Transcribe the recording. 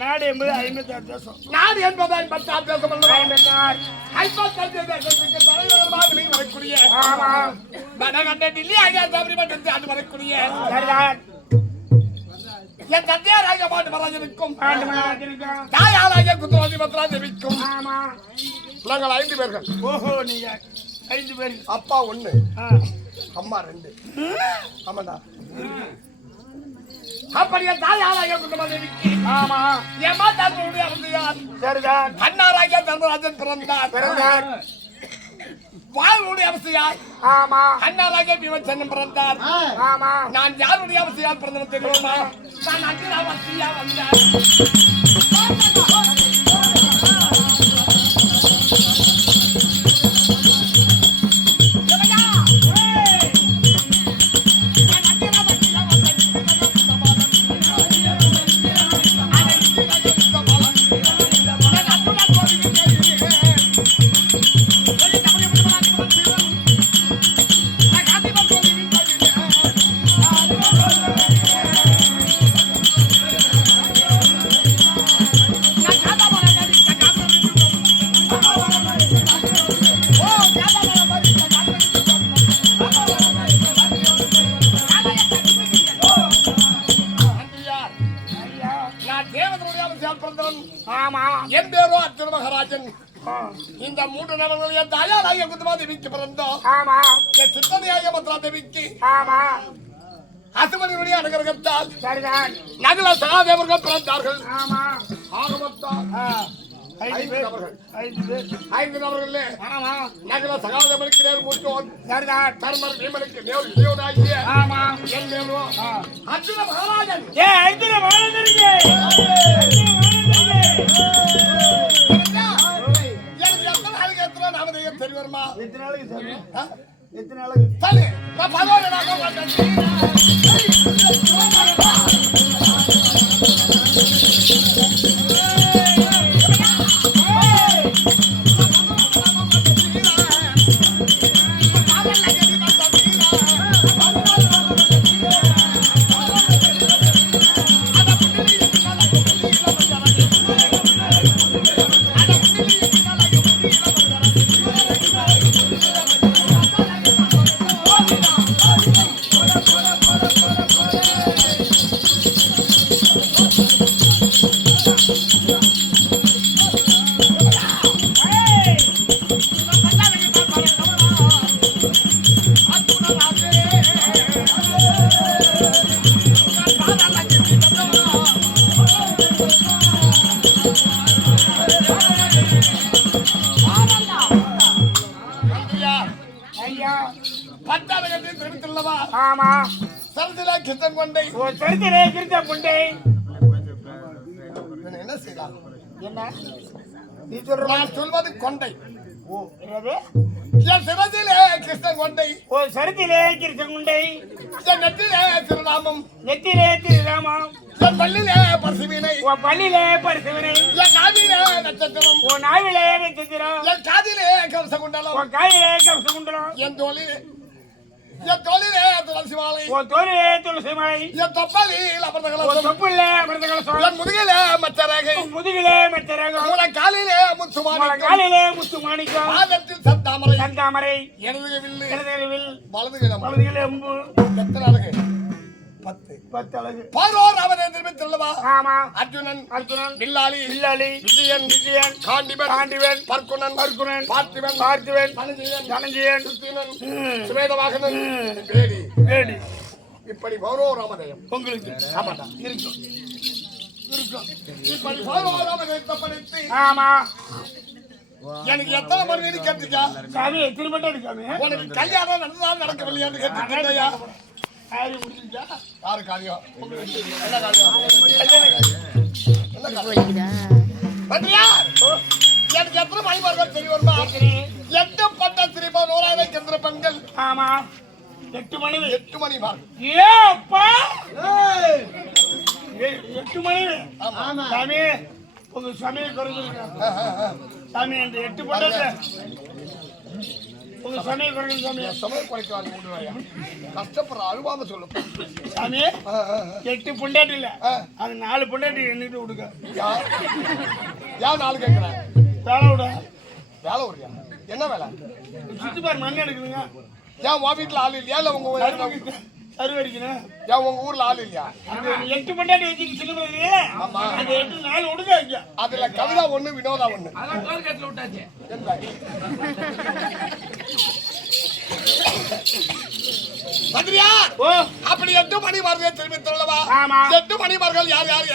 நாடு என்பது 56 தேசம். நாடு என்பது 56 தேசம் அல்லவா? 56 தேசத்துக்கு தலைவராக நீ வரக்கூடிய வடகண்ட டில்லி ஆகிய சபரிமட்டத்தை ஆண்டு வரக்கூடிய என் தந்தையாராக பாட்டு மராஜனுக்கும் தாயாராக குத்துவாதி பத்ராஜவிக்கும் நாங்கள் 5 பேர்கள். ஓஹோ, நீங்க 5 பேர். அப்பா 1 அம்மா 2. ஆமாண்டா. அப்படியே தாயாராக குத்துவாதிவிக்கு என் மாதாவுடைய அரசியார் சரிதான். அண்ணாராக தர்மராஜன் பிறந்தார். வாழ்வுடைய அவசியாய் அண்ணாராக பீமச்சந்திரன் பிறந்தார். நான் யாருடைய அவசியால் பிறந்தவன் தெரியுமா? நான் அண்ணா அவசியா வந்தார். என் பேரோ அர்ஜுன மகாராஜன். இந்த 3 நபர்கள் என் தாயாராகிய குத்துமா தேவிக்கு பிறந்தோம். என் சித்தனையாகிய பத்ரா தேவிக்கு அசுமதியுடைய அனுகிரகத்தால் நகல சகாதேவர்கள் பிறந்தார்கள். ஐந்து நபர்களே நகல சகாதேவனுக்கு நேர் மூத்தோன் தர்மர் பீமனுக்கு நேராகிய என் பேரோ அர்ஜுன மகாராஜன். தெரியுமா? எத்தனை நாளைக்கு சரி நான் பகவான் சொல்வது கொண்டை. சிறதிலே கிருஷ்ணன் கொண்டை. சரித்திலே கிருஷ்ணன் கொண்டை. நெத்திலே திருநாமம். நெத்திலே திருநாமம். பள்ளியிலே பரிசுவினை. பள்ளியிலே பரிசுவினை. நாவிலே நட்சத்திரம். நாவிலே நட்சத்திரம். காதிலே கவசகுண்டலம். காதிலே கவசகுண்டலம். என் தோளிலே துளசி மாலை. தோளிலே துளசி மாலை. என் தொப்பலில் அமர்ந்தகலம். தொப்பிலே அமர்ந்தகலம். என் முதுகிலே மச்சரகை. முதுகிலே மச்சரகை. காலிலே முத்துமாணிக்கம். காலிலே முத்துமாணிக்கம். பாதத்தில் சந்தாமரை. சந்தாமரை. இடதுகை வில்லு. இடதுகை வில். வலதுகை அம்பு. எத்தனை அழகு? 10 அழகு. 11 அவதேந்திரன் சொல்லவா? அர்ஜுனன். வில்லாளி. விஜயன். காண்டிபன். பர்க்குணன். பார்த்திபன். தனஞ்சயன். சுவேதவாகனன். பேடி. இப்படி 11 ராமதேயம் உங்களுக்கு ஆமாடா இருக்கும். இப்படி 11 ராமதேயத்தை படித்து எனக்கு எத்தனை மறுபடி கேட்டுக்கா? சாமி திரும்பட்டும் இருக்காமே. உனக்கு கல்யாணம் நடந்தாலும் நடக்கவில்லையான்னு கேட்டுக்கிட்டயா? யாரு காரியம்? என்ன காரியம்? எனக்கு எத்தனை மணிமார்கள் தெரிய வருமா? 8 பட்ட திரிபா 100,000 பெண்கள். 8 மனைவி 8 மணிமார்கள். ஏ அப்பா 8 மனைவி ஆமா. சாமி உங்க சமயம் குறைஞ்சிருக்க சாமி அந்த 8 பொண்டாட்டி உங்க சமயம் குறைஞ்சு சாமி சமயம் குறைக்காது முடிவாயா கஷ்டப்படுற அழுவாம சொல்லு சாமி 8 பொண்டாட்டி இல்ல அது 4 பொண்டாட்டி எண்ணிட்டு விடுங்க யார் நாலு கேட்கிறேன் வேலை விட வேலை விடுறியா என்ன வேலை சுத்தி பாரு மண் எடுக்கணுங்க ஏன் உன் வீட்டுல ஆள் இல்லையா இல்ல உங்க அறுவை அடிக்கணும் ஏன் உங்க ஊர்ல ஆள் இல்லையா அந்த 8 பொண்டாட்டி வச்சுக்கு சின்ன பிள்ளைங்க ஆமா அந்த 8 4 விடுங்க ஐயா அதுல கவிதா ஒண்ணு வினோதா ஒண்ணு அதான் டோல் கேட்ல விட்டாச்சு. மந்திரியா ஓ அப்படி 8 மணிமார்கள் திரும்பி சொல்லவா ஆமா 8 மணிமார்கள் யார் யார்